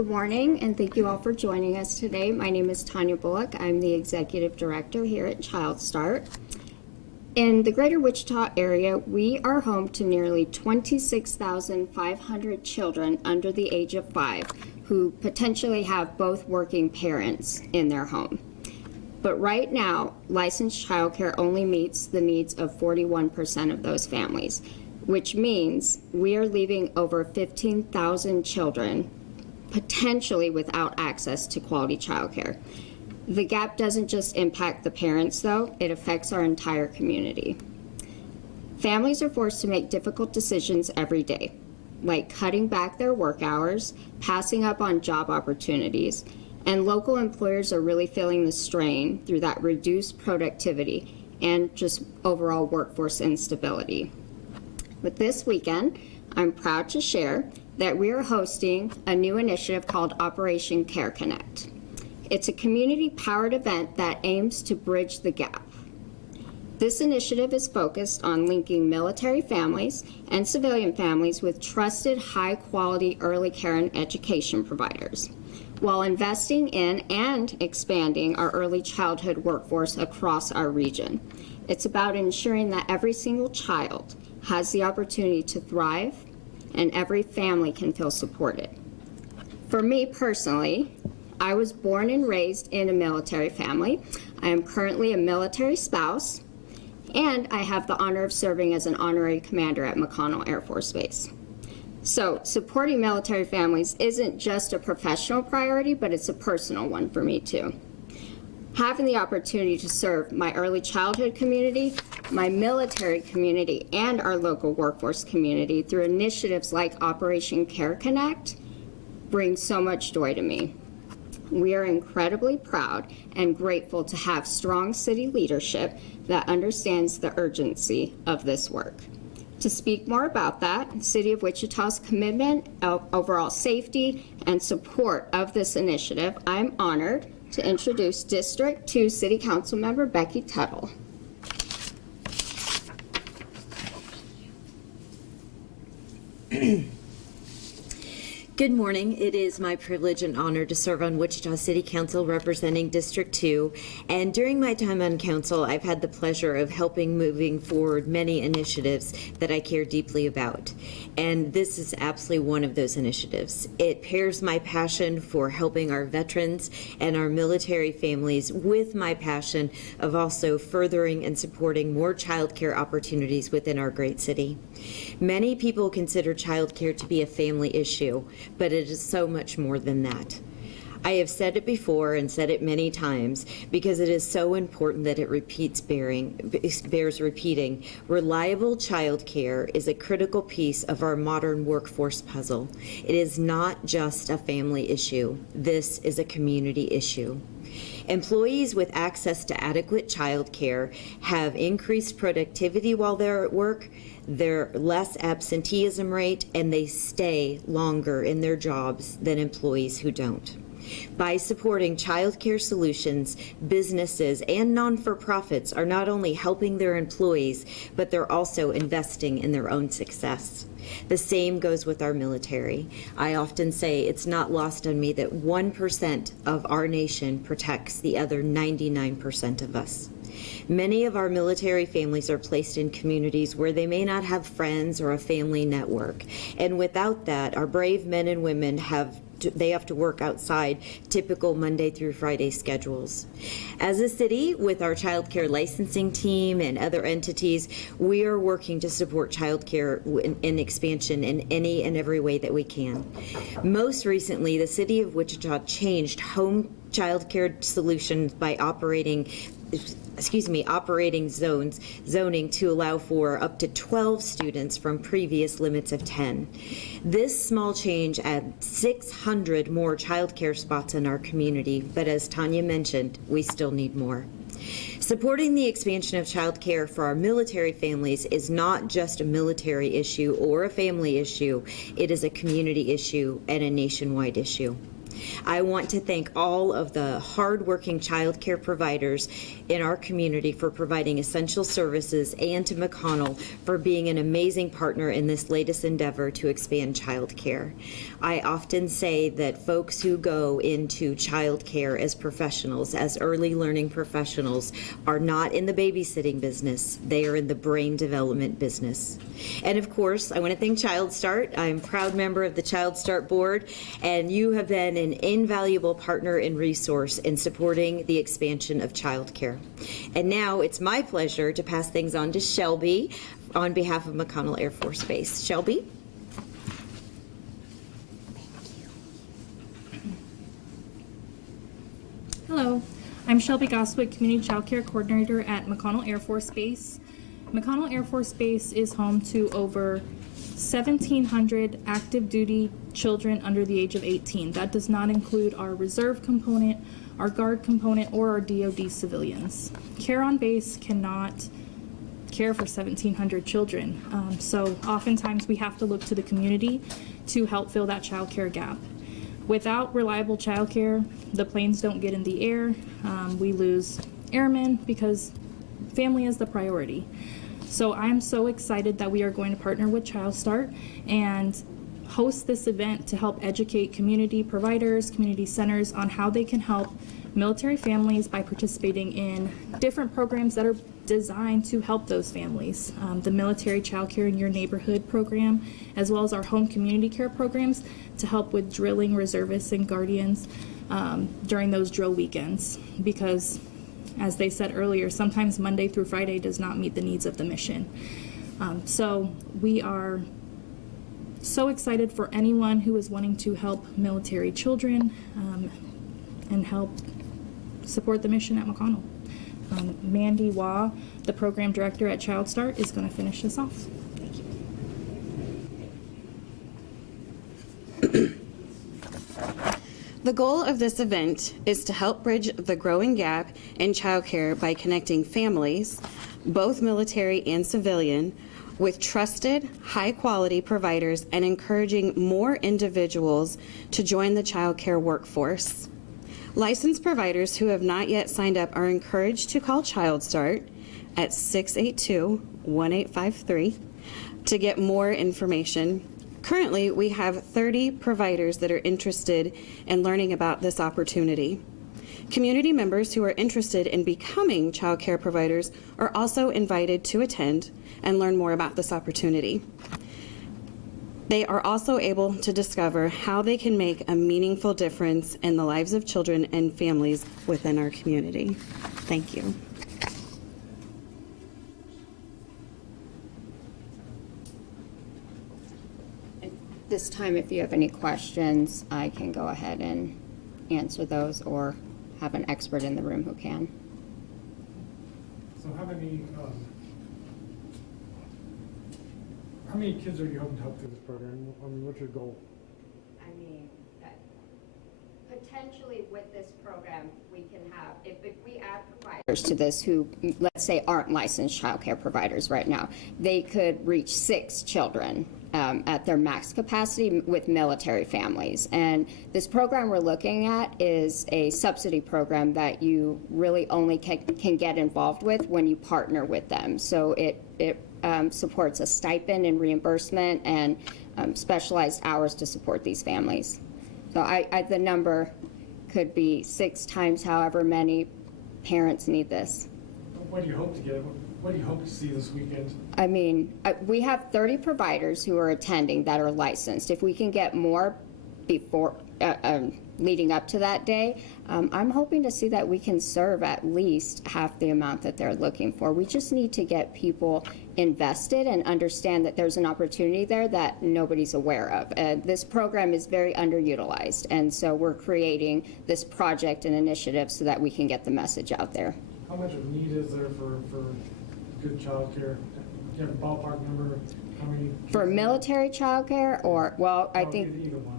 Good morning, and thank you all for joining us today. My name is Tanya Bullock. I'm the Executive Director here at Child Start. In the greater Wichita area, we are home to nearly 26,500 children under the age of 5 who potentially have both working parents in their home. But right now, licensed childcare only meets the needs of 41% of those families, which means we are leaving over 15,000 children potentially without access to quality childcare. The gap doesn't just impact the parents, though, it affects our entire community. Families are forced to make difficult decisions every day, like cutting back their work hours, passing up on job opportunities, and local employers are really feeling the strain through that reduced productivity and just overall workforce instability. But this weekend, I'm proud to share that we are hosting a new initiative called Operation Care Connect. It's a community-powered event that aims to bridge the gap. This initiative is focused on linking military families and civilian families with trusted, high-quality early care and education providers, while investing in and expanding our early childhood workforce across our region. It's about ensuring that every single child has the opportunity to thrive and every family can feel supported. For me personally, I was born and raised in a military family. I am currently a military spouse, and I have the honor of serving as an honorary commander at McConnell Air Force Base. So supporting military families isn't just a professional priority, but it's a personal one for me too. Having the opportunity to serve my early childhood community, my military community, and our local workforce community through initiatives like Operation Care Connect brings so much joy to me. We are incredibly proud and grateful to have strong city leadership that understands the urgency of this work. To speak more about that, the City of Wichita's commitment of overall safety and support of this initiative, I'm honored to introduce District 2 City Council Member Becky Tuttle. Good morning. It is my privilege and honor to serve on Wichita City Council representing District 2. And during my time on council, I've had the pleasure of helping moving forward many initiatives that I care deeply about. And this is absolutely one of those initiatives. It pairs my passion for helping our veterans and our military families with my passion of also furthering and supporting more child care opportunities within our great city. Many people consider child care to be a family issue, but it is so much more than that. I have said it before and said it many times because it is so important that it bears repeating. Reliable child care is a critical piece of our modern workforce puzzle. It is not just a family issue. This is a community issue. Employees with access to adequate child care have increased productivity while they're at work, they're less absenteeism rate, and they stay longer in their jobs than employees who don't. By supporting child care solutions, businesses and non-for-profits are not only helping their employees, but they're also investing in their own success. The same goes with our military. I often say it's not lost on me that 1% of our nation protects the other 99% of us. Many of our military families are placed in communities where they may not have friends or a family network. And without that, our brave men and women have to work outside typical Monday through Friday schedules. As a city, with our child care licensing team and other entities, we are working to support child care in expansion in any and every way that we can. Most recently, the City of Wichita changed home child care solutions by operating zoning to allow for up to 12 students from previous limits of 10. This small change adds 600 more child care spots in our community, but as Tanya mentioned, we still need more. Supporting the expansion of child care for our military families is not just a military issue or a family issue, it is a community issue and a nationwide issue. I want to thank all of the hardworking child care providers in our community for providing essential services, and to McConnell for being an amazing partner in this latest endeavor to expand child care. I often say that folks who go into child care as professionals, as early learning professionals, are not in the babysitting business. They are in the brain development business. And of course, I want to thank Child Start. I'm a proud member of the Child Start board, and you have been an invaluable partner and resource in supporting the expansion of child care. And now it's my pleasure to pass things on to Shelby on behalf of McConnell Air Force Base. Shelby? Hello, I'm Shelby Goswick, Community Child Care Coordinator at McConnell Air Force Base. McConnell Air Force Base is home to over 1,700 active duty children under the age of 18. That does not include our reserve component, our guard component, or our DoD civilians. Care on base cannot care for 1,700 children. So oftentimes we have to look to the community to help fill that child care gap. Without reliable childcare, the planes don't get in the air. We lose airmen because family is the priority. So I'm so excited that we are going to partner with Child Start and host this event to help educate community providers, community centers on how they can help military families by participating in different programs that are designed to help those families. The Military Child Care in Your Neighborhood program, as well as our home community care programs to help with drilling reservists and guardians during those drill weekends. Because, as they said earlier, sometimes Monday through Friday does not meet the needs of the mission. So we are so excited for anyone who is wanting to help military children and help support the mission at McConnell. Mandy Waugh, the program director at Child Start, is going to finish this off. Thank you. The goal of this event is to help bridge the growing gap in childcare by connecting families, both military and civilian, with trusted, high-quality providers and encouraging more individuals to join the childcare workforce. Licensed providers who have not yet signed up are encouraged to call Child Start at 682-1853 to get more information. Currently, we have 30 providers that are interested in learning about this opportunity. Community members who are interested in becoming child care providers are also invited to attend and learn more about this opportunity. They are also able to discover how they can make a meaningful difference in the lives of children and families within our community. Thank you. This time, if you have any questions, I can go ahead and answer those or have an expert in the room who can. So how many kids are you hoping to help through this program? I mean, what's your goal? I mean, potentially with this program, we can have, if we add providers to this who, let's say, aren't licensed child care providers right now, they could reach 6 children at their max capacity with military families. And this program we're looking at is a subsidy program that you really only can get involved with when you partner with them. So it supports a stipend and reimbursement and specialized hours to support these families. So the number could be 6 times however many parents need this. What do you hope to get? What do you hope to see this weekend? I mean, we have 30 providers who are attending that are licensed. If we can get more before, leading up to that day, I'm hoping to see that we can serve at least half the amount that they're looking for. We just need to get people invested and understand that there's an opportunity there that nobody's aware of. This program is very underutilized, and so we're creating this project and initiative so that we can get the message out there. How much of need is there for good child care? Do you have a ballpark number? How many? For military child care, or, well, I think, either one.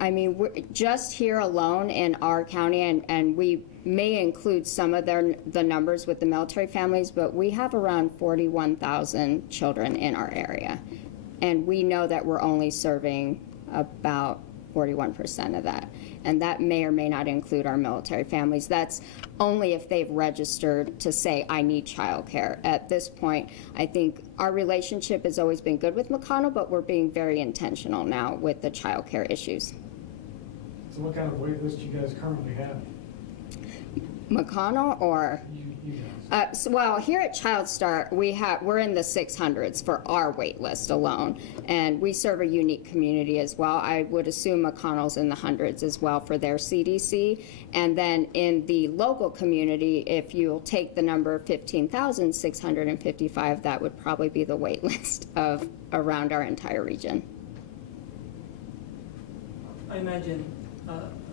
I mean, we're just here alone in our county, and we may include some of the numbers with the military families, but we have around 41,000 children in our area. And we know that we're only serving about 41% of that. And that may or may not include our military families. That's only if they've registered to say, I need childcare. At this point, I think our relationship has always been good with McConnell, but we're being very intentional now with the childcare issues. So what kind of wait list you guys currently have? McConnell or? You guys? Well, here at Child Start, we're in the 600s for our wait list alone, and we serve a unique community as well. I would assume McConnell's in the hundreds as well for their CDC, and then in the local community, if you'll take the number 15,655, that would probably be the wait list of around our entire region. I imagine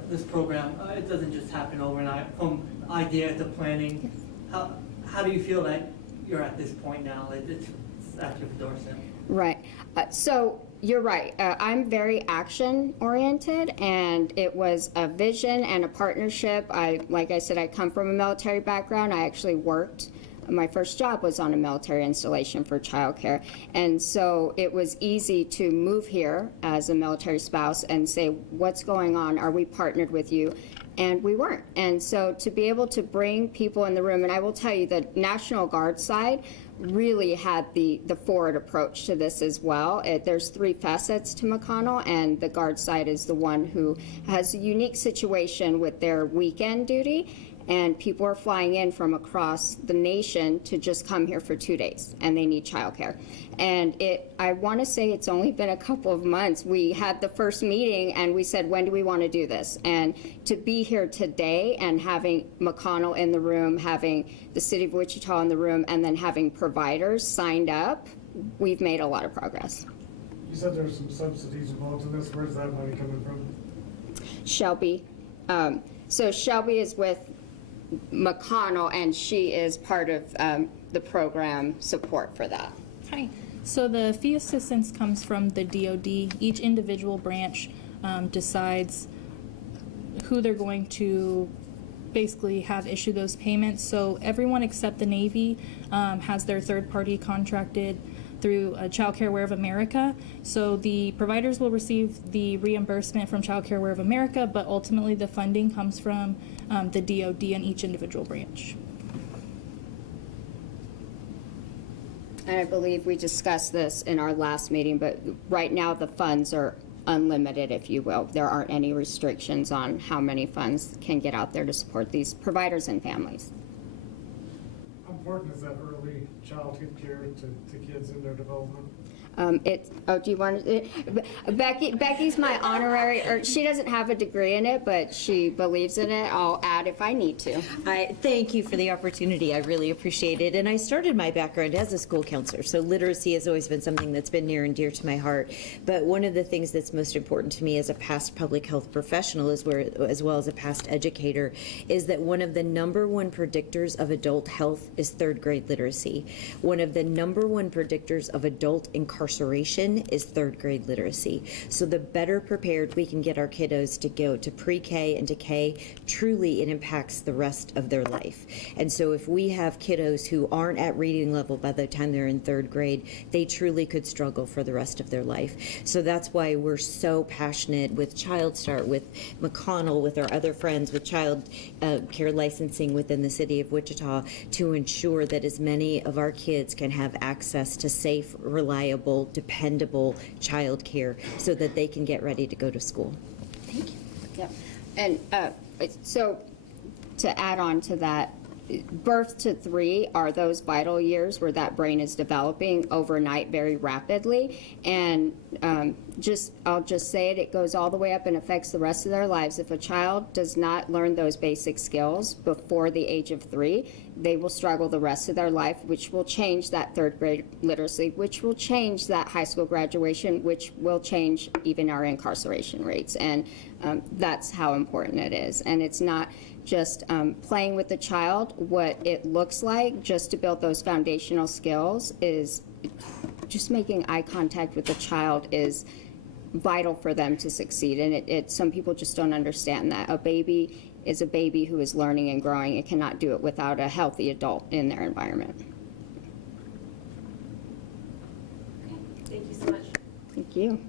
this program, it doesn't just happen overnight, from idea to planning. How do you feel that you're at this point now? It's at your doorstep. Right. So you're right. I'm very action oriented, and it was a vision and a partnership. Like I said, I come from a military background. I actually worked. My first job was on a military installation for childcare, and so it was easy to move here as a military spouse and say, what's going on? Are we partnered with you? And we weren't. And so to be able to bring people in the room, and I will tell you, the National Guard side really had the forward approach to this as well. There's three facets to McConnell, and the Guard side is the one who has a unique situation with their weekend duty. And people are flying in from across the nation to just come here for 2 days, and they need childcare. And I want to say it's only been a couple of months. We had the first meeting, and we said, when do we want to do this? And to be here today and having McConnell in the room, having the city of Wichita in the room, and then having providers signed up, we've made a lot of progress. You said there's some subsidies involved in this. Where's that money coming from? Shelby. So Shelby is with McConnell, and she is part of the program support for that. Hi. So the fee assistance comes from the DoD. Each individual branch decides who they're going to basically have issue those payments. So everyone except the Navy has their third party contracted through Child Care Aware of America. So the providers will receive the reimbursement from Child Care Aware of America, but ultimately the funding comes from the DoD and each individual branch. And I believe we discussed this in our last meeting, but right now the funds are unlimited, if you will. There aren't any restrictions on how many funds can get out there to support these providers and families. How important is that early childhood care to kids in their development? Do you want to, Becky's my honorary, or she doesn't have a degree in it, but she believes in it. I'll add if I need to. I thank you for the opportunity. I really appreciate it. And I started my background as a school counselor, so literacy has always been something that's been near and dear to my heart. But one of the things that's most important to me as a past public health professional, as well as a past educator, is that one of the #1 predictors of adult health is third grade literacy. One of the #1 predictors of adult incarceration is third grade literacy. So the better prepared we can get our kiddos to go to pre-K and to K, truly it impacts the rest of their life. And so if we have kiddos who aren't at reading level by the time they're in third grade, they truly could struggle for the rest of their life. So that's why we're so passionate with Child Start, with McConnell, with our other friends, with child care licensing within the city of Wichita, to ensure that as many of our kids can have access to safe, reliable, dependable child care so that they can get ready to go to school. Thank you. Yep. And so to add on to that, birth to 3 are those vital years where that brain is developing overnight very rapidly. And I'll just say it goes all the way up and affects the rest of their lives. If a child does not learn those basic skills before the age of 3, they will struggle the rest of their life, which will change that third grade literacy, which will change that high school graduation, which will change even our incarceration rates. And that's how important it is. And it's not just playing with the child. What it looks like, just to build those foundational skills, is just making eye contact with the child is vital for them to succeed. And some people just don't understand that. A baby is a baby who is learning and growing. It cannot do it without a healthy adult in their environment. Thank you so much. Thank you.